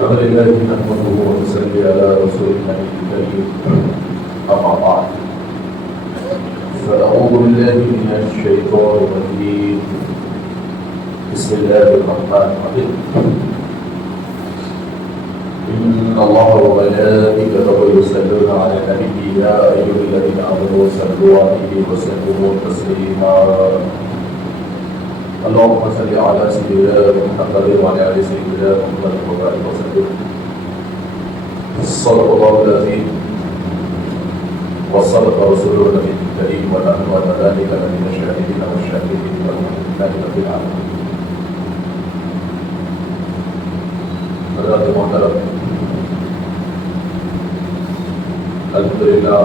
الحمد لله نحمده ونصلي على رسول النبي الكريم أما بعد فأعوذ بالله من الشيطان الرجيم بسم الله الرحمن الرحيم إن الله وملائكته يصلون على النبي يا أيها الذين آمنوا صلوا عليه وسلموا تسليما اللهم صل على سيدنا محمد وعلى آل سيدنا محمد وبارك وسلم صدق الله العظيم وصدق رسوله النبي الكريم ونحن على ذلك من الشاهدين والشاكرين والحمد لله رب العالمين. حضرات محترم، الحمدللہ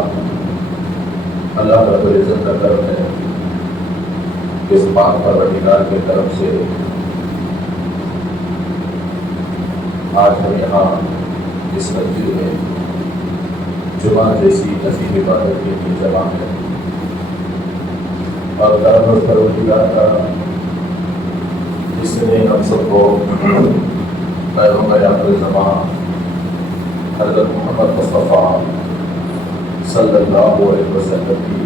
اللہ رب العزت کا کرم ہے، اس پاک پروردگار کی طرف سے آج ہم یہاں اس مسجد میں جمعہ جیسی عظیم عبادت کے لیے جمع ہے، اور کرم پروردگار کا جس نے ہم سب کو پیغمبر آخر زمان حضرت محمد مصطفیٰ صلی اللہ علیہ وسلم کی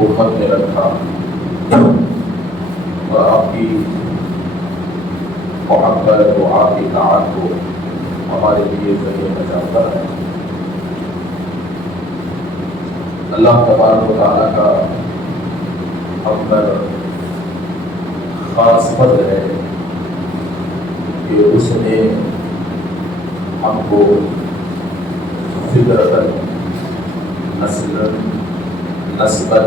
امت میں رکھا اور آپ کی محبت و آپ کی اطاعت کو ہمارے لیے ذریعہ نجات ہے۔ اللہ تبارک و تعالیٰ کا ہم پر خاص فضل ہے کہ اس نے ہم کو فطرتاً نسلاً نسباً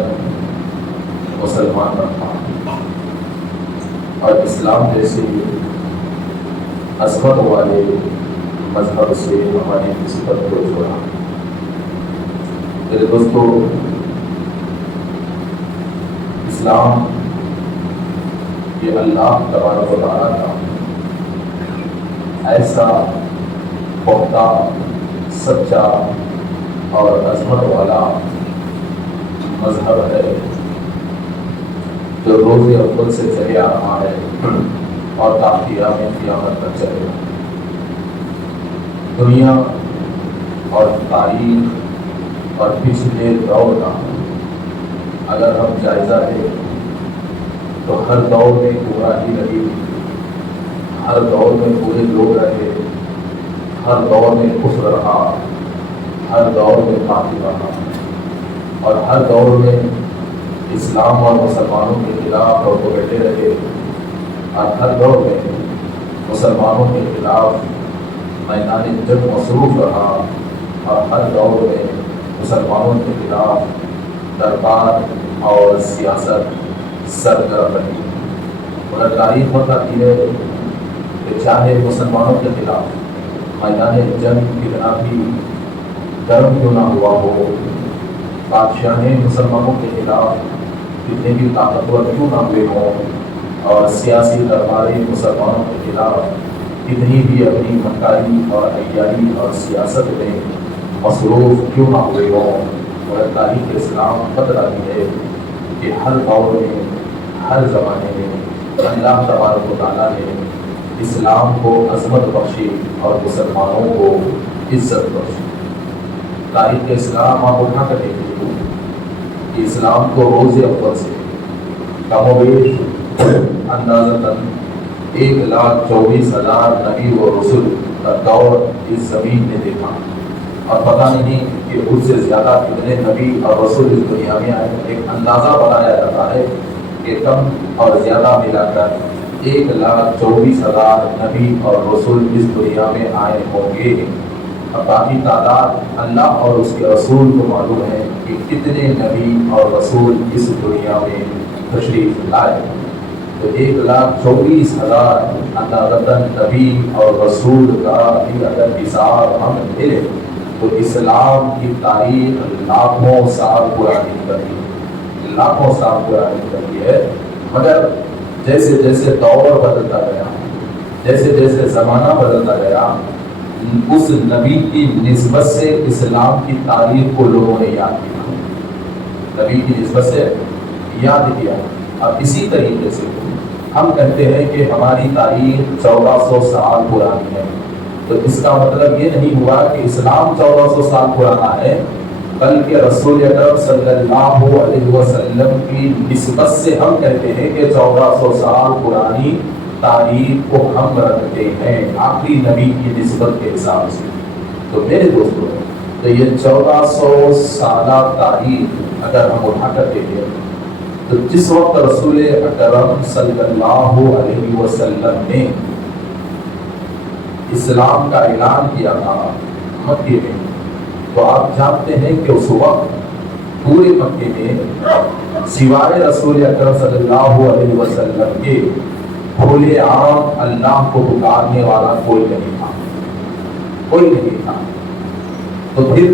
مسلمان رکھا اور اسلام جیسے عظمت والے مذہب سے ہماری نسبت کو جوڑا۔ میرے دوستو، اسلام یہ اللہ تبارک و تعالیٰ کا ایسا پختہ، سچا اور عظمت والا مذہب ہے جو روز اول سے چلے آ رہا ہے اور قیامت تک چلے گا۔ دنیا اور تاریخ اور پچھلے دور کا اگر ہم جائزہ لیں تو ہر دور میں گمراہی رہی، ہر دور میں برے لوگ رہے، ہر دور میں کفر رہا، ہر دور میں باطل رہا، اور ہر دور میں اسلام اور مسلمانوں کے خلاف اور وہ بیٹھے رہے، اور ہر دور میں مسلمانوں کے خلاف میدان جنگ مصروف رہا، اور ہر دور میں مسلمانوں کے خلاف دربار اور سیاست سرگرم رہی۔ اور تاریخ بتاتی ہے کہ چاہے مسلمانوں کے خلاف میدان جنگ کتنا بھی گرم کیوں نہ ہوا ہو، بادشاہ مسلمانوں کے خلاف کتنے بھی طاقتور کیوں نہ ہوئے ہوں، اور سیاسی درباریں مسلمانوں کے خلاف کتنی بھی اپنی مکاری اور عیاری اور سیاست میں مصروف کیوں نہ ہوئے ہوں، اور تاریخ اسلام بتلاتی ہے کہ ہر دور میں، ہر زمانے میں اللہ تبارک و تعالیٰ نے اسلام کو عظمت بخشی اور مسلمانوں کو عزت بخشی۔ تاریخ اسلام آپ اٹھا کر دیکھیے کہ اسلام کو روز اول سے کم و بیش اندازتاً 1,24,000 نبی و رسول کا دور اس زمین نے دیکھا، اور پتہ نہیں کہ اس سے زیادہ کتنے نبی اور رسول اس دنیا میں آئے۔ ایک اندازہ بتایا جاتا ہے کہ کم اور زیادہ ملا کر 1,24,000 نبی اور رسول اس دنیا میں آئے ہوں گے۔ اب باقی تعداد اللہ اور اس کے رسول کو معلوم ہے کہ کتنے نبی اور رسول اس دنیا میں تشریف لائے۔ تو 1,24,000 اندازتاً نبی اور رسول کا بھی اگر حساب ہم لے تو اسلام کی تاریخ لاکھوں سال پرانی کرتی ہے، لاکھوں سال پرانی کرتی ہے۔ مگر جیسے جیسے دور بدلتا گیا، جیسے جیسے زمانہ بدلتا گیا، اس نبی کی نسبت سے اسلام کی تاریخ کو لوگوں نے یاد کیا، نبی کی نسبت سے یاد کیا۔ اب اسی طریقے سے ہم کہتے ہیں کہ ہماری تاریخ 1400 سال پرانی ہے، تو اس کا مطلب یہ نہیں ہوا کہ اسلام 1400 سال پرانا ہے، بلکہ رسول اکرم صلی اللہ علیہ وسلم کی نسبت سے ہم کہتے ہیں کہ 1400 سال پرانی تاریخ کو ہم رکھتے ہیں آخری نبی کی نسبت کے حساب سے۔ تو میرے دوستوں، تو یہ 1400 سالہ تاریخ اگر ہم اٹھا کر دیکھیں تو جس وقت رسول اکرم صلی اللہ علیہ وسلم نے اسلام کا اعلان کیا تھا مکے میں، تو آپ جانتے ہیں کہ اس وقت پورے مکے میں سوائے رسول اکرم صلی اللہ علیہ وسلم کے کھلے عام اللہ کو پکارنے والا کوئی نہیں تھا، کوئی نہیں تھا۔ تو پھر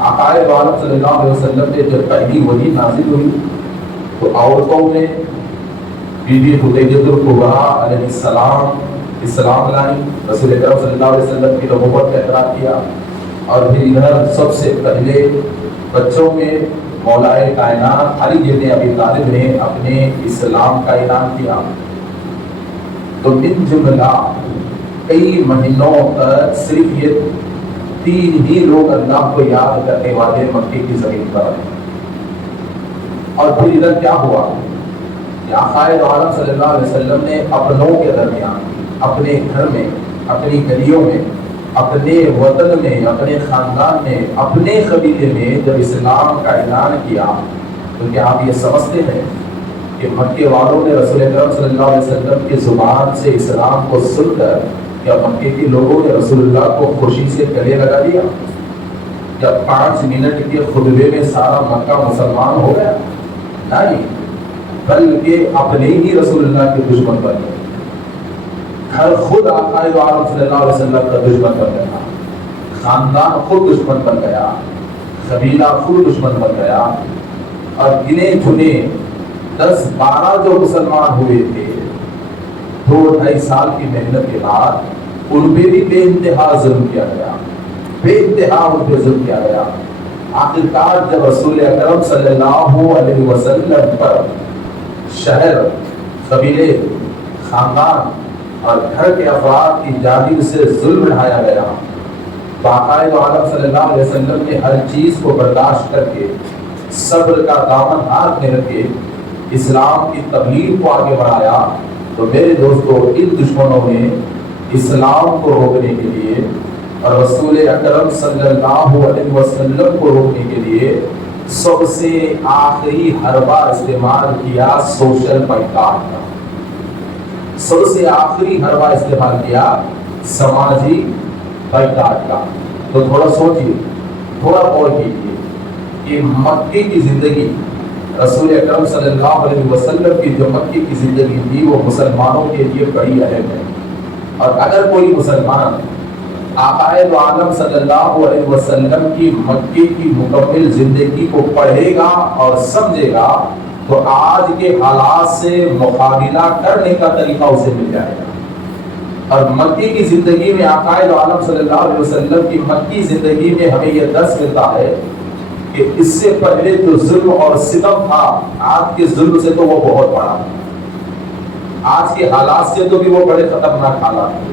آقا عالم صلی اللہ علیہ وسلم نے جب پہلی وحی نازل ہوئی تو عورتوں میں بی بی خدیجہ الکبریٰ علیہ السلام اسلام لائی، رسول اکرم صلی اللہ علیہ وسلم کی نبوت کا اقرار کیا، اور پھر ادھر سب سے پہلے بچوں میں مولائے کائنات علی بن ابی طالب نے اپنے اسلام کا اعلان کیا۔ تو من جملہ کئی مہینوں تک صرف یہ 3 ہی لوگ اللہ کو یاد کرنے والے مکے کی زمین پر ہیں۔ اور پھر ادھر کیا ہوا کہ آقا عالم صلی اللہ علیہ وسلم نے اپنوں کے درمیان، اپنے گھر میں، اپنی گلیوں میں، اپنے وطن میں، اپنے خاندان میں، اپنے قبیلے میں جب اسلام کا اعلان کیا تو کیا آپ یہ سمجھتے ہیں کہ مکے والوں نے رسول اکرم صلی اللہ علیہ وسلم کی زبان سے اسلام کو سن کر کیا مکے کے لوگوں نے رسول اللہ کو خوشی سے گلے لگا دیا؟ کیا 5 منٹ کے خطبے میں سارا مکہ مسلمان ہو گیا؟ نہیں، بلکہ اپنے ہی رسول اللہ کے دشمن بن گئے۔ گھر خود آقا عالم صلی اللہ علیہ وسلم کا دشمن بن گیا، خاندان خود دشمن بن گیا، قبیلہ خود دشمن بن گیا، اور گنے چنے 10-12 جو مسلمان ہوئے تھے 2-2.5 سال کی محنت کے بعد ان پہ بھی بے انتہا ظلم کیا گیا، بے انتہا ان پہ ظلم کیا گیا۔ آخرکار جب رسول اکرم صلی اللہ علیہ وسلم پر شہر، قبیلے، خاندان اور گھر کے افراد کی جانب سے ظلم ڈھایا گیا، باقاعدہ عالم صلی اللہ علیہ وسلم نے ہر چیز کو برداشت کر کے صبر کا دامن ہاتھ میں رکھ کے اسلام کی تبلیغ کو آگے بڑھایا، تو میرے دوستو ان دشمنوں نے اسلام کو روکنے کے لیے اور رسول اکرم صلی اللہ علیہ وسلم کو روکنے کے لیے سب سے آخری حربہ استعمال کیا سوشل بائیکاٹ کا، سب سے آخری حربہ استعمال کیا سماجی بائیکاٹ کا۔ تو تھوڑا سوچیے، تھوڑا غور کیجیے کہ مکے کی زندگی، رسول اکرم صلی اللہ علیہ وسلم کی جو مکے کی زندگی تھی وہ مسلمانوں کے لیے بڑی اہم ہے، اور اگر کوئی مسلمان آقا عالم صلی اللہ علیہ وسلم کی مکے کی مکمل زندگی کو پڑھے گا اور سمجھے گا تو آج کے حالات سے مقابلہ کرنے کا طریقہ اسے مل جائے گا۔ اور مکی کی زندگی میں آقا عالم صلی اللہ علیہ وسلم کی مکی زندگی میں ہمیں یہ درس ملتا ہے کہ اس سے پہلے جو ظلم اور ستم تھا، آج کے ظلم سے تو وہ بہت بڑا، آج کے حالات سے تو بھی وہ بڑے خطرناک حالات تھے۔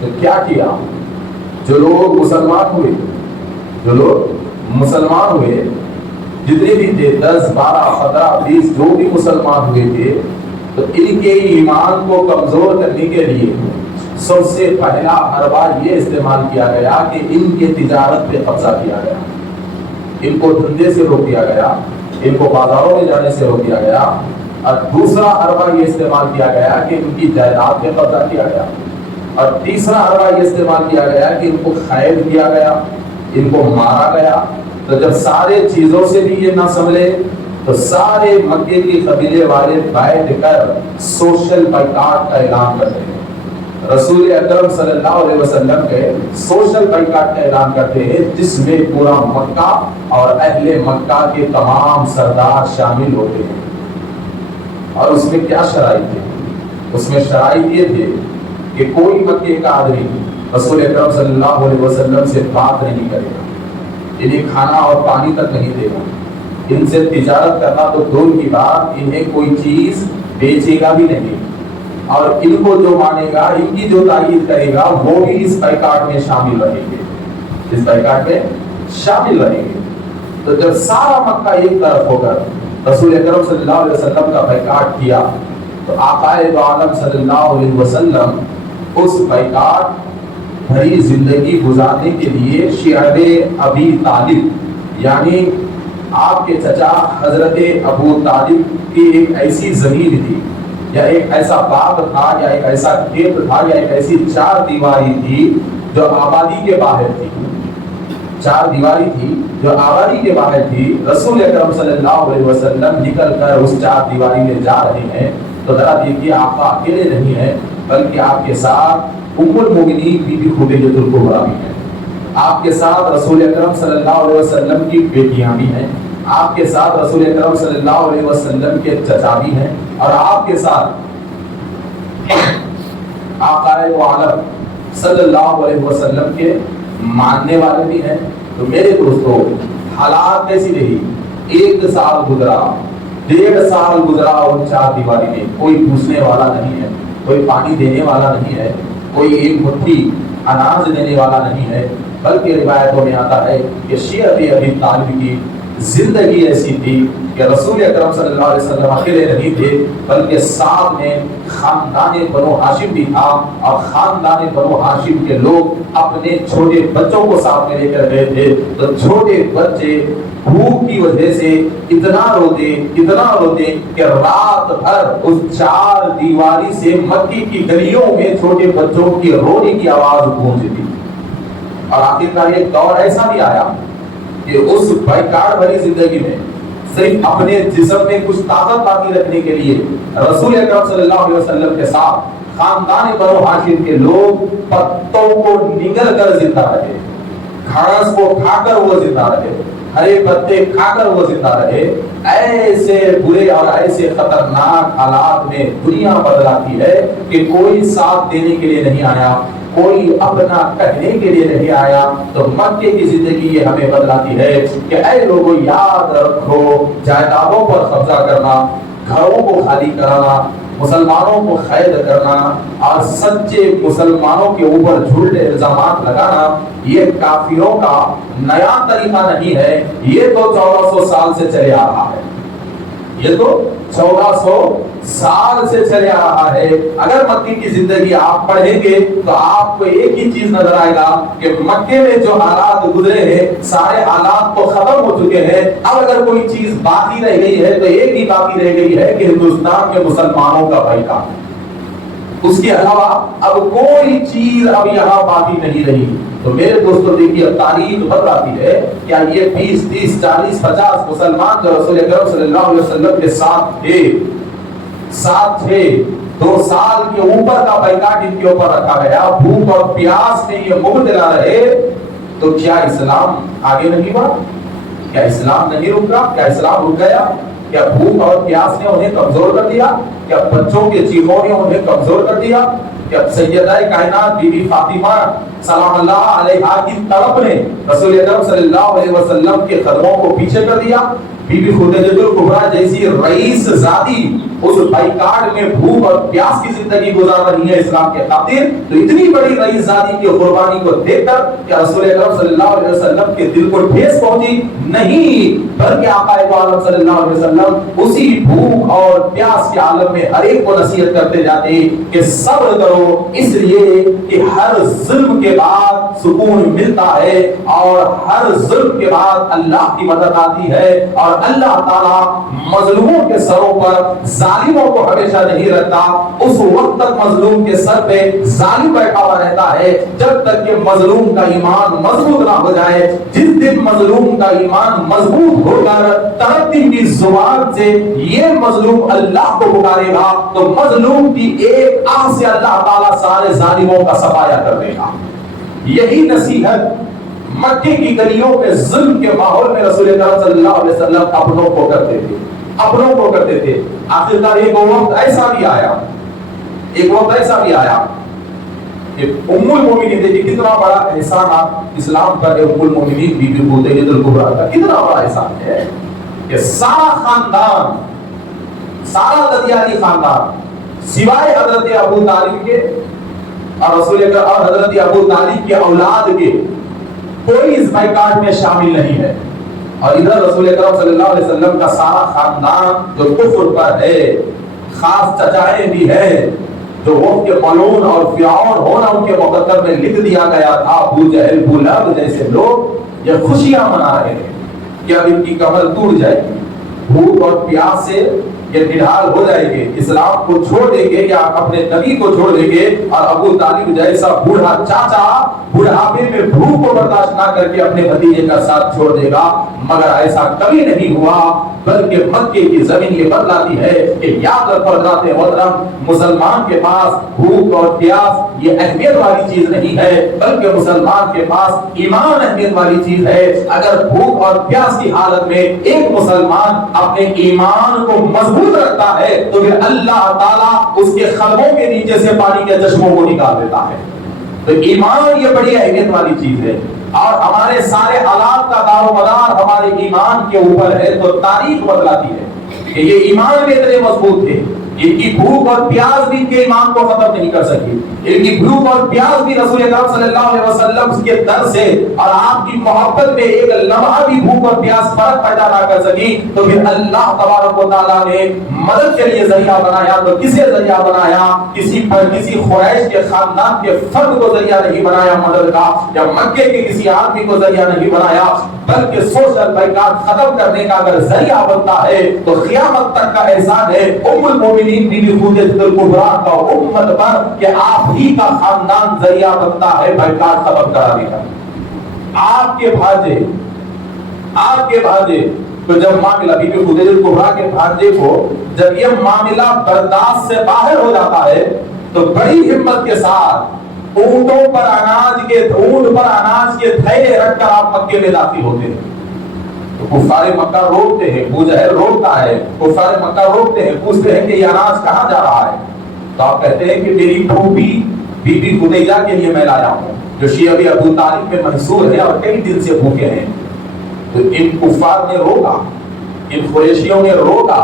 تو کیا کیا؟ جو لوگ مسلمان ہوئے، جو لوگ مسلمان ہوئے، جتنے بھی تھے 10 12 15 20 جو بھی مسلمان ہوئے تھے، تو ان کے ایمان کو کمزور کرنے کے لیے سب سے پہلا حربہ یہ استعمال کیا گیا کہ ان کے تجارت پہ قبضہ کیا گیا، ان کو دھندے سے روک دیا گیا، ان کو بازاروں میں جانے سے روک دیا گیا، اور دوسرا حربہ یہ استعمال کیا گیا کہ ان کی جائیداد پہ قبضہ کیا گیا، اور تیسرا حربہ یہ استعمال کیا گیا کہ ان کو قید کیا گیا، ان کو مارا گیا۔ تو جب سارے چیزوں سے بھی یہ نہ سنبھلے تو سارے مکے کی قبیلے والے بیٹھ کر سوشل بائیکاٹ کا اعلان کرتے ہیں، رسول اکرم صلی اللہ علیہ وسلم کے سوشل بائیکاٹ کا اعلان کرتے ہیں، جس میں پورا مکہ اور اہل مکہ کے تمام سردار شامل ہوتے ہیں۔ اور اس میں کیا شرائط تھے؟ اس میں شرائط یہ تھے کہ کوئی مکے کا آدمی رسول اکرم صلی اللہ علیہ وسلم سے بات نہیں کرے گا، انہیں کھانا اور پانی تک نہیں دے گا، ان سے تجارت کرنا تو دور کی بات، انہیں کوئی چیز بیچے گا بھی نہیں، اور ان کو جو مانے گا، ان کی جو تائید کرے گا، وہ بھی اس بائیکاٹ میں شامل رہیں گے، اس بائیکاٹ میں شامل رہیں گے۔ تو جب سارا مکہ ایک طرف ہو کر رسول اکرم صلی اللہ علیہ وسلم کا بائیکاٹ کیا، تو آقا دو عالم صلی اللہ علیہ وسلم اس بائیکاٹ بھری زندگی گزارنے کے لیے شعب ابی طالب، یعنی آپ کے چچا حضرت ابو طالب کی ایک ایسی زمین تھی، یا ایک ایسا باغ تھا، یا ایک ایسا کھیت تھا، یا ایک ایسی چار دیواری تھی جو آبادی کے باہر تھی، چار دیواری تھی جو آبادی کے باہر تھی۔ رسول اکرم صلی اللہ علیہ وسلم نکل کر اس چار دیواری میں جا رہے ہیں، تو ذرا دیکھیے آقا اکیلے نہیں ہیں، بلکہ آپ کے ساتھ ام المؤمنین بی بی خدیجہ الکبریٰ بھی ہیں، آپ کے ساتھ رسول اکرم صلی اللہ علیہ وسلم کی بیٹیاں بھی ہیں، آپ کے ساتھ رسول اکرم صلی اللہ علیہ وسلم کے چچا بھی ہیں، اور آپ کے ساتھ آقا عالم صلی اللہ علیہ وسلم کے ماننے والے بھی ہیں۔ تو میرے دوستو، حالات کیسی رہی؟ 1 سال گزرا، 1.5 سال گزرا ان چار دیواری میں، کوئی پوچھنے والا نہیں ہے، کوئی پانی دینے والا نہیں ہے، کوئی ایک مٹھی اناج دینے والا نہیں ہے، بلکہ روایتوں میں آتا ہے کہ شیعہ ابی طالب کی زندگی ایسی تھی کہ رسول اکرم صلی اللہ علیہ وسلم اکیلے نہیں تھے، بلکہ ساتھ میں خاندان بنو ہاشم بھی تھا، اور خاندان بنو ہاشم کے لوگ اپنے چھوٹے بچوں کو ساتھ میں لے کر گئے تھے۔ تو چھوٹے بچے بھوک کی وجہ سے اتنا روتے کہ رات بھر اس چار دیواری سے مکی کی گلیوں میں چھوٹے بچوں کی رونے کی آواز گونجتی تھی۔ اور آخرکار ایک دور ایسا بھی آیا کہ اس بائیکاٹ بھری زندگی میں صرف اپنے جسم میں کچھ طاقت باقی رکھنے کے لیے رسول اکرم صلی اللہ علیہ وسلم کے ساتھ خاندان بنو ہاشم کے لوگ پتوں کو نگل کر زندہ رہے، گھاس کو کھا کر وہ زندہ رہے، ہرے پتے کھا کر وہ زندہ رہے۔ ایسے برے اور ایسے خطرناک حالات میں دنیا بدلاتی ہے کہ کوئی ساتھ دینے کے لیے نہیں آیا، کوئی اپنا کہنے کے لیے نہیں آیا۔ تو مکے کی زندگی یہ ہمیں بدلاتی ہے کہ اے لوگوں، یاد رکھو، جائیدادوں پر قبضہ کرنا، گھروں کو خالی کرانا، مسلمانوں کو قید کرنا اور سچے مسلمانوں کے اوپر جھوٹے الزامات لگانا، یہ کافروں کا نیا طریقہ نہیں ہے، یہ تو 1400 سال سے چلے آ رہا ہے، یہ تو 1400 سال سے چلے آ رہا ہے۔ اگر مکے کی زندگی آپ پڑھیں گے تو آپ کو ایک ہی چیز نظر آئے گا کہ مکے میں جو حالات گزرے ہیں، سارے حالات تو ختم ہو چکے ہیں۔ اب اگر کوئی چیز باقی رہ گئی ہے تو ایک ہی باقی رہ گئی ہے کہ ہندوستان کے مسلمانوں کا بائیکاٹ، اس کے علاوہ اب کوئی چیز اب یہاں باقی نہیں رہی۔ تو میرے دوستوں دیکھیے، تاریخ بتاتی ہے کیا یہ 20 30 40 50 مسلمان جو رسول اکرم صلی اللہ علیہ وسلم کے ساتھ تھے 2 سال کے اوپر کا بائیکاٹ ان کے اوپر رکھا گیا، بھوک اور پیاس میں یہ مبتلا رہے، تو کیا اسلام آگے نہیں بڑھا؟ کیا اسلام نہیں رکا؟ کیا اسلام رک گیا؟ کیا بھوک اور پیاس نے انہیں کمزور کر دیا؟ کیا بچوں کے چیخوں نے انہیں کمزور کر دیا؟ کیا سیدہ کائنات بی بی فاطمہ سلام اللہ علیہا کی طرف نے رسول اکرم صلی اللہ علیہ وسلم کے قدموں کو پیچھے کر دیا؟ بی بی خدیجہ الکبریٰ جیسی رئیس زادی اس بائیکاٹ میں بھوک اور پیاس کی زندگی گزار رہی ہے اسلام کے خاطر، تو اتنی بڑی رئیس زادی کی قربانی کو دیکھ کر کیا رسول اکرم صلی اللہ علیہ وسلم کے دل کو ٹھیس پہنچی؟ نہیں، بلکہ آقا عالم صلی اللہ علیہ وسلم اسی بھوک اور پیاس کے عالم میں ہر ایک کو نصیحت کرتے جاتے کہ صبر کرو، اس لیے کہ ہر ظلم کے بعد سکون ملتا ہے، اور ہر ظلم کے بعد اللہ کی مدد آتی ہے، اور اللہ تعالیٰ مظلوموں کے سروں پر ظالموں کو ہمیشہ نہیں رکھتا۔ اس وقت تک مظلوم کے سر پہ ظالم بیٹھا ہوا رہتا ہے جب تک کہ مظلوم کا ایمان مضبوط نہ ہو جائے۔ جس دن مظلوم کا ایمان مضبوط ہو کر ترقی کی زبان سے یہ مظلوم اللہ کو پکارے گا تو مظلوم کی ایک آنکھ سے اللہ تعالیٰ سارے ظالموں کا صفایا کر دے گا۔ یہی نصیحت مکے کی گلیوں میں ظلم کے ماحول میں رسول اللہ صلی اللہ علیہ وسلم اپنوں کو کرتے تھے۔ آخرکار ایک وقت ایسا بھی آیا کہ ام المومنین، دیکھیں کتنا بڑا احسان آپ اسلام پر ام المومنین بی بی خدیجہ الکبریٰ کا کتنا بڑا احسان ہے کہ سارا سارا ددیانی خاندان سوائے حضرت ابو طالب کے اور رسول اکرم اور حضرت ابو طالب کے اولاد کے کوئی اس بائیکاٹ میں شامل نہیں ہے. اور ادھر رسول اکرم صلی اللہ علیہ وسلم کا سارا خاندان جو کفر پر ہے، خاص چچائے بھی ہے جو وقت کے ملعون اور فرعون ہونا ان کے مقدر میں لکھ دیا گیا تھا، ابو جہل ابو لہب جیسے لوگ یہ خوشیاں منا رہے ہیں کہ اب ان کی کمر ٹوٹ جائے گی، بھوک اور پیاس سے یہ نڈھال ہو جائیں گے، اسلام کو چھوڑ دیں گے یا اپنے نبی کو چھوڑ دیں گے. اور ابو طالب جیسا بوڑھا چاچا بڑھاپے میں بھوک کو برداشت نہ کر کے اپنے بھتیجے کا ساتھ چھوڑ دے گا. مگر ایسا کبھی نہیں ہوا، بلکہ مکے کی زمین یہ بتلاتی ہے کہ یاد رکھو حضرات محترم، مسلمان کے پاس بھوک اور پیاس یہ اہمیت والی چیز نہیں ہے، بلکہ مسلمان کے پاس ایمان اہمیت والی چیز ہے. اگر بھوک اور پیاس کی حالت میں ایک مسلمان اپنے ایمان کو مضبوط رکھتا ہے تو پھر اللہ تعالیٰ اس کے قدموں کے نیچے سے پانی کے چشموں کو نکال دیتا ہے. تو ایمان یہ بڑی اہمیت والی چیز ہے، اور ہمارے سارے حالات کا دار و مدار ہمارے ایمان کے اوپر ہے. تو تاریخ بتلاتی ہے کہ یہ ایمان میں اتنے مضبوط تھے، ان کی بھوک اور پیاس بھی ان کے ایمان کو ختم نہیں کر سکی. ان کی بھوک اور پیاس بھی رسول اکرم صلی اللہ علیہ وسلم کے در سے اور آپ کی محبت میں ایک لمحہ بھی بھوک اور پیاس فرق پیدا نہ کر سکی. تو پھر اللہ تبارک و تعالیٰ نے مدد کے لیے ذریعہ بنایا. تو کسے ذریعہ بنایا؟ کسی قریش کے خاندان کے فرد کو ذریعہ نہیں بنایا مدد کا، یا مکے کے کسی آدمی کو ذریعہ نہیں بنایا، بلکہ سوشل بائیکاٹ ختم کرنے کا اگر ذریعہ بنتا ہے تو قیامت تک کا احسان ہے ام المومنین بی بی خدیجہ کبریٰ کا امت پر کہ آپ ہی کا خاندان ذریعہ بنتا ہے بائیکاٹ ختم کرانے کا. آپ کے بھانجے تو جب معاملہ بی بی خدیجہ کبریٰ کے بھانجے کو جب یہ معاملہ برداشت سے باہر ہو جاتا ہے تو بڑی ہمت کے ساتھ اونٹوں پر اناج کے تھیلے رکھ کر آپ مکے میں داخل ہوتے ہیں. تو کفار مکہ روکتے ہیں، ابو جہل روکتا ہے، کفار مکہ روکتے ہیں، پوچھتے ہیں کہ یہ اناج کہاں جا رہا ہے؟ تو آپ کہتے ہیں کہ میری پھوپھی بی بی خدیجہ کے لیے میں لایا ہوں، جو شیعہ ابو طالب میں منصور ہے اور کئی دن سے بھوکے ہیں. تو ان کفار نے روکا، ان قریشیوں نے روکا،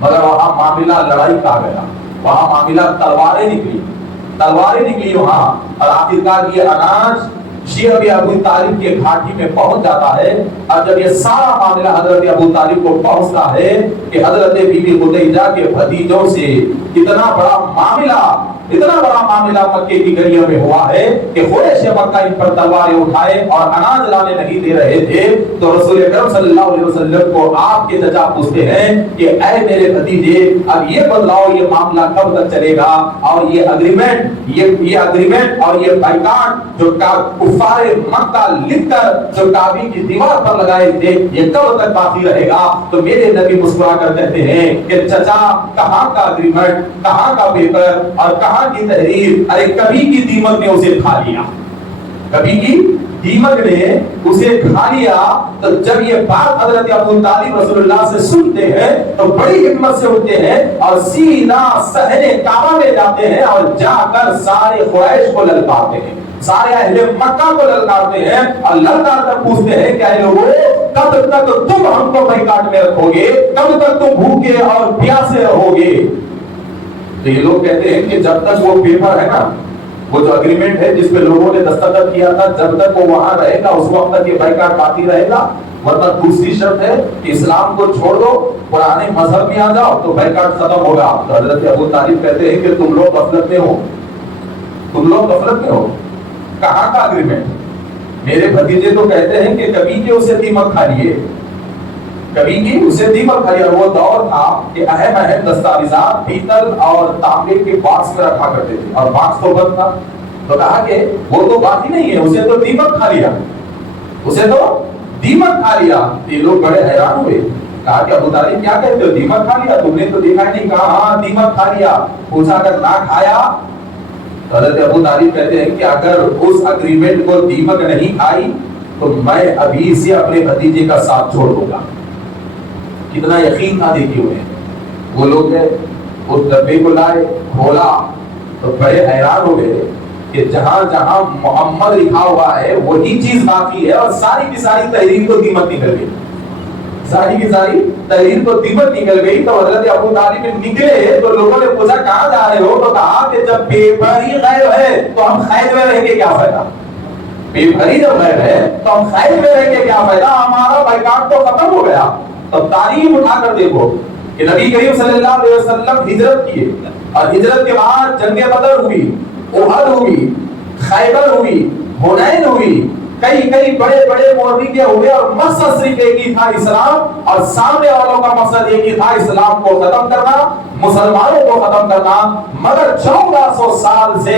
مگر وہاں معاملہ لڑائی کا گیا، وہاں معاملہ تلواریں نکلی وہاں. اور آخرکار یہ اناج شیعہ ابو طالب کے گھاٹی میں پہنچ جاتا ہے. اور جب یہ سارا معاملہ حضرت ابو طالب کو پہنچتا ہے کہ حضرت بی بی خدیجہ کے بھتیجوں سے اتنا بڑا معاملہ مکے کی گلیوں میں ہوا ہے کہ قریش مکہ ان پر تلواریں اٹھائے اور اناج لانے نہیں دے رہے تھے. تو رسول اکرم صلی اللہ علیہ وسلم کو آپ کے چچا پوچھتے ہیں کہ اے میرے بھتیجے، اب یہ بتلاؤ یہ معاملہ کب تک چلے گا، اور یہ اگریمنٹ اور یہ بائیکاٹ جو کفار مکہ لکھ کر جو کعبے کی دیوار پر لگائے تھے یہ کب تک باقی رہے گا؟ تو میرے نبی مسکرا کر کہتے ہیں کہ چچا، کہاں کا اگریمنٹ، کہاں کا پیپر اور کہاں کی تحریر؟ ارے کبھی کی دیمک نے اسے کھا لیا، کبھی کی دیمک نے اسے کھا لیا. تو جب یہ بات حضرت ابو طالب رسول اللہ سے سنتے ہیں تو بڑی ہمت سے اٹھتے ہیں اور سیدھا صحن کعبہ میں جاتے ہیں اور جا کر سارے قریش کو للکارتے ہیں، سارے اہل مکہ کو للکارتے ہیں اور للکار کر پوچھتے ہیں کہ اے لوگوں، کب تک تم ہم کو بائیکاٹ میں رکھو گے؟ کب تک تم بھوکے اور پیاسے رہو گے؟ تو یہ لوگ کہتے ہیں کہ جب تک وہ پیپر ہے نا، وہ جو اگریمنٹ ہے جس پہ لوگوں نے دستخط کیا تھا، جب تک وہ وہاں رہے گا اس وقت تک یہ بائیکاٹ باقی رہے گا. ورنہ دوسری شرط ہے کہ اسلام کو چھوڑ دو، پرانے مذہب میں آ جاؤ تو بائیکاٹ ختم ہوگا. تو حضرت ابو طالب کہتے ہیں کہ تم لوگ غفلت میں ہو. کہاں کا اگریمنٹ؟ میرے بھتیجے تو کہتے ہیں کہ کبھی کے اسے دیمک کھا لیے، اور وہ دور تھا کہ اہم دستاویزات پیتل اور تانبے کے باکس میں رکھا کرتے تھے اور باکس تو بند تھا. تو کہا کہ وہ تو باقی نہیں ہے، اسے تو دیمک کھا لیا. یہ لوگ بڑے حیران ہوئے، کہا کہ ابو طالب کیا کہتے ہو، دیمک کھا لیا؟ تم نے تو دیکھا ہی نہیں. کہا ہاں دیمک کھا لیا. پوچھا اگر نہ کھایا؟ حضرت ابو طالب کہتے ہیں کہ اگر اس اگریمنٹ کو دیمک نہیں کھائی تو میں ابھی سے اپنے بھتیجے کا ساتھ چھوڑ دوں گا. کتنا یقین تھا دیکھیے انہیں. وہ لوگ اس ڈبے کو لائے، کھولا تو بڑے حیران ہو گئے کہ جہاں جہاں محمد لکھا ہوا ہے وہی چیز باقی ہے، اور ساری کی ساری تحریر کو دیمک نکل گئی. ساری کی ساری تحریر کو تبت نکل گئی. تو حضرت ابو طالب نکلے تو لوگوں نے پوچھا کہاں جا رہے ہو؟ تو کہا کہ جب پیپر ہی غائب ہے تو ہم خیر میں رہ کے کیا فائدہ. پیپر ہی جب غائب ہے تو ہم خیر میں رہ کے کیا فائدہ, ہمارا بائیکاٹ تو ختم ہو گیا. تب تاریخ اٹھا کر دیکھو کہ نبی کریم صلی اللہ علیہ وسلم ہجرت کیے اور ہجرت کے بعد جنگ بدر ہوئی, احد ہوئی, خیبر ہوئی, حنین ہوئی, کئی بڑے بڑے معرکے ہوئے اور مقصد صرف ایک ہی تھا اسلام, اور سامنے والوں کا مقصد ایک ہی تھا اسلام کو ختم کرنا, مسلمانوں کو ختم کرنا. مگر 1400 سال سے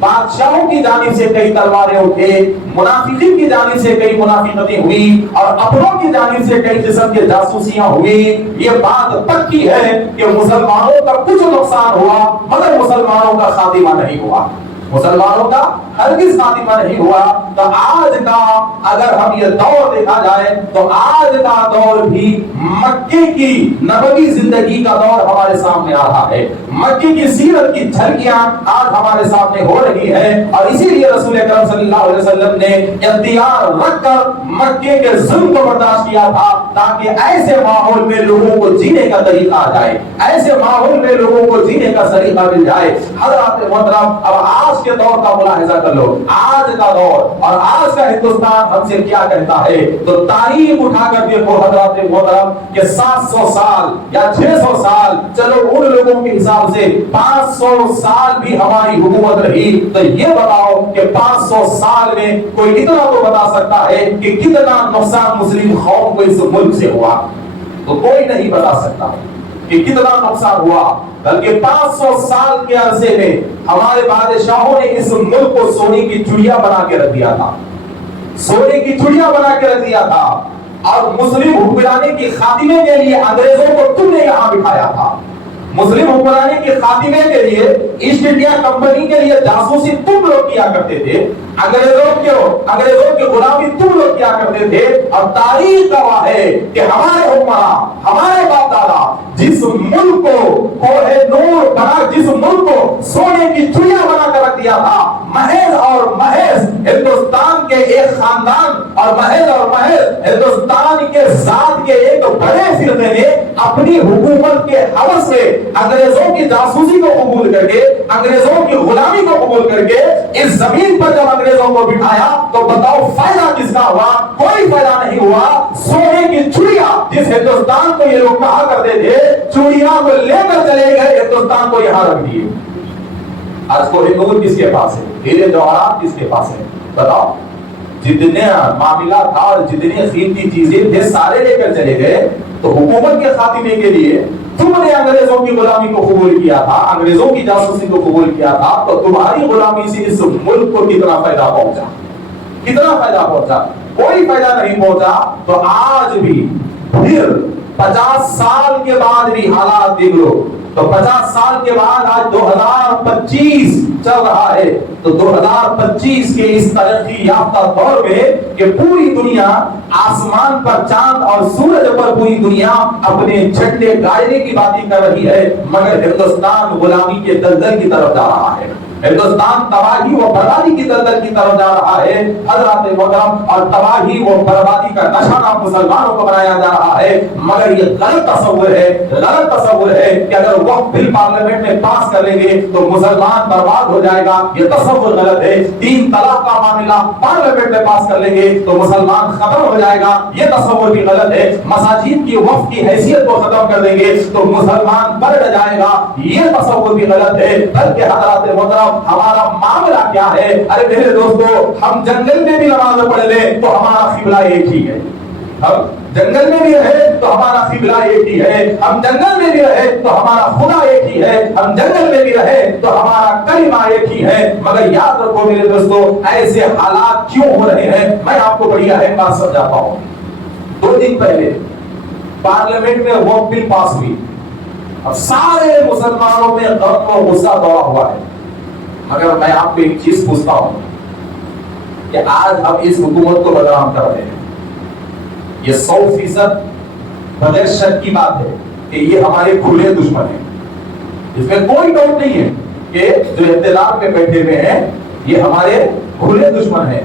بادشاہوں کی جانب سے کئی تلواریں اٹھے, منافقین کی جانب سے کئی منافقتیں ہوئی اور اپنوں کی جانب سے کئی قسم کے جاسوسیاں ہوئی. یہ بات پکی ہے کہ مسلمانوں کا کچھ نقصان ہوا مگر مسلمانوں کا خاتمہ نہیں ہوا, مسلمانوں کا ہرگز خاتمہ نہیں ہوا. تو آج کا اگر ہم یہ دور دیکھا جائے تو آج کا دور بھی مکے کی نبوی زندگی کا دور ہمارے سامنے آ رہا ہے. مکے کی سیرت کی جھلکیاں آج ہمارے سامنے ہو رہی ہے, اور اسی لیے رسول اکرم صلی اللہ علیہ وسلم نے اختیار رکھ کر مکے کے ظلم کو برداشت کیا تھا تاکہ ایسے ماحول میں لوگوں کو جینے کا طریقہ آ جائے, ایسے ماحول میں لوگوں کو جینے کا طریقہ مل جائے. حضرات محترم, اب آج کے دور کا ملاحظہ کر لو, آج کا دور اور آج کا ہندوستان ہم سے کیا کہتا ہے. تو تاریخ اٹھا کر دیکھو حضرات محترم کہ 700 سال یا 600 سال, چلو ان لوگوں کے حساب سے 500 سال بھی ہماری حکومت رہی, تو یہ بتاؤ کہ 500 سال میں کوئی اتنا تو بتا سکتا ہے کہ کتنا نقصان مسلم قوم کو اس ملک سے ہوا؟ تو کوئی نہیں بتا سکتا کہ کتنا نقصان ہوا. بلکہ 500 سال کے عرصے میں ہمارے بادشاہوں نے اس ملک کو سونے کی چڑیا بنا کے رکھ دیا تھا, سونے کی چڑیا بنا کے رکھ دیا تھا. اور مسلم حکمرانی کی خاتمے کے لیے انگریزوں کو تم نے یہاں بٹھایا تھا, مسلم حکمرانی کے خاتمے کے لیے ایسٹ انڈیا کمپنی کے لیے جاسوسی تم لوگ کیا کرتے تھے, انگریزوں کی غلامی تم لوگ کیا کرتے تھے. اور تاریخ گواہ ہے کہ ہمارے حکمراں, ہمارے باپ دادا جس ملک کو کوہ نور بنا, جس ملک کو سونے کی چڑیا بنا کر رکھ دیا تھا, محض اور محض ہندوستان کے ایک خاندان اور محض ہندوستان کے ذات کے ایک بڑے فرقے نے اپنی حکومت کے حوث سے انگریزوں کی جاسوسی کو قبول کر کے, انگریزوں کی غلامی کو قبول کر کے اس زمین پر جب انگریزوں کو بٹھایا تو بتاؤ فائدہ کس کا ہوا؟ کوئی فائدہ نہیں ہوا. سونے کی چڑیا جس ہندوستان کو یہ لوگ کہا کرتے تھے, چڑیا کو لے کر چلے گئے, ہندوستان کو یہاں رکھ دیے. آج کوہ نور کس کے پاس ہے؟ ہیرے جواہرات کس کے پاس ہے؟ بتاؤ. جتنے معاملات تھا اور جتنی قیمتی چیزیں تھے سارے لے کر چلے گئے. تو حکومت کے خاتمے کے لیے تم نے انگریزوں کی غلامی کو قبول کیا تھا, انگریزوں کی جاسوسی کو قبول کیا تھا, تو تمہاری غلامی سے اس ملک کو کتنا فائدہ پہنچا؟ کتنا فائدہ پہنچا؟ کوئی فائدہ نہیں پہنچا. تو آج بھی پھر 50 سال کے بعد بھی حالات دیکھ لو, تو 50 سال کے بعد آج 2025 چل رہا ہے. تو 2025 کے اس ترقی یافتہ دور میں کہ پوری دنیا آسمان پر چاند اور سورج پر پوری دنیا اپنے جھنڈے گاڑنے کی باتیں کر رہی ہے, مگر ہندوستان غلامی کے دلدل کی طرف جا رہا ہے. ہندوستان تباہی و بربادی کی دلدل کی طرف جا رہا ہے حضرات محترم, اور تباہی و بربادی کا نشانہ مسلمانوں کو بنایا جا رہا ہے. مگر یہ غلط تصور ہے کہ اگر وہ بل پارلیمنٹ میں پاس کر لیں گے تو مسلمان برباد ہو جائے گا. یہ تصور غلط ہے. 3 طلاق کا معاملہ پارلیمنٹ میں پاس کر لیں گے تو مسلمان ختم ہو جائے گا. یہ تصور بھی غلط ہے. مساجد کی وقف کی حیثیت کو ختم کر دیں گے تو مسلمان بڑھ جائے گا. یہ تصور بھی غلط ہے. بلکہ حضرات محترم ہمارا معاملہ کیا ہے؟ ارے میرے دوستو, ہم جنگل میں بھی نماز پڑھ لیں تو ہمارا قبلہ ایک ہی ہے. ہم جنگل میں بھی رہے تو ہمارا قبلہ ایک ہی ہے. ہم جنگل میں بھی رہے تو ہمارا خدا ایک ہی ہے. ہم جنگل میں بھی رہے تو ہمارا کلمہ ایک ہی ہے. مگر یاد رکھو میرے دوستو, ایسے حالات کیوں ہو رہے ہیں میں آپ کو بڑی اہم بات سمجھاتا ہوں. 2 دن پہلے پارلیمنٹ میں وہ بل پاس ہوئی. اب سارے مسلمانوں میں غم و غصہ دوڑا ہوا ہے. مگر میں آپ کو ایک چیز پوچھتا ہوں کہ آج ہم اس حکومت کو بدنام کر رہے ہیں. یہ 100% بغیر شک کی بات ہے کہ یہ ہمارے کھلے دشمن ہیں. اس میں کوئی ڈاؤٹ نہیں ہے کہ جو اختلاف میں بیٹھے ہوئے ہیں یہ ہمارے کھلے دشمن ہیں.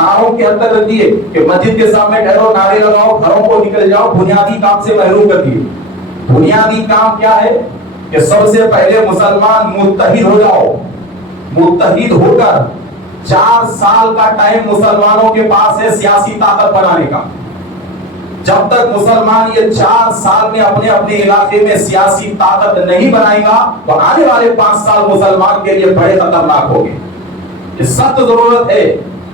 نعروں کے حد تک رکھ دیے کہ مسجد کے سامنے ٹھہرو، نعرے لگاؤ، گھروں کو نکل جاؤ، بنیادی کام سے محروم کر دیے۔ بنیادی کام کیا ہے کہ سب سے پہلے مسلمان متحد ہو جاؤ، متحد ہو کر 4 سال کا ٹائم مسلمانوں کے پاس ہے سیاسی طاقت بنانے کا۔ جب تک مسلمان یہ 4 سال میں اپنے اپنے علاقے میں سیاسی طاقت نہیں بنائے گا تو آنے والے 5 سال مسلمان کے لیے بڑے خطرناک ہوں گے۔ یہ سخت ضرورت ہے۔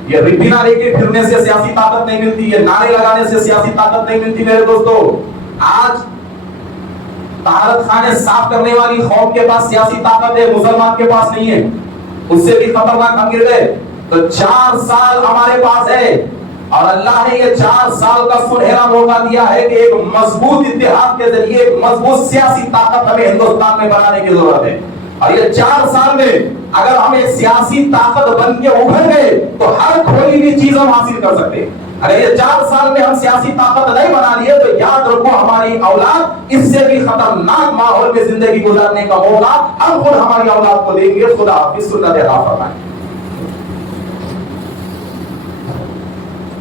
یہ رپینا لے کے پھرنے سے سیاسی طاقت نہیں ملتی، یہ نعرے لگانے سے سیاسی طاقت نہیں ملتی۔ میرے دوستو، آج طہارت خانے صاف کرنے والی قوم کے پاس سیاسی طاقت ہے، مسلمان کے پاس نہیں ہے، اس سے بھی خطرناک ہم گر گئے۔ تو 4 سال ہمارے پاس ہے اور اللہ نے یہ 4 سال کا سنہرا موقع دیا ہے کہ ایک مضبوط اتحاد کے ذریعے ایک مضبوط سیاسی طاقت ہمیں ہندوستان میں بنانے کی ضرورت ہے۔ اور یہ 4 سال میں اگر ہم ایک سیاسی طاقت بن کے ابھر گئے تو ہر کھوئی ہوئی چیز ہم حاصل کر سکتے ہیں۔ اگر یہ 4 سال میں ہم سیاسی طاقت نہیں بنا لیے تو یاد رکھو ہماری اولاد اس سے بھی خطرناک ماحول میں زندگی گزارنے کا موقع ہم خود ہماری اولاد کو دیں گے۔ خدا حافظ، سنت ادا فرمائے۔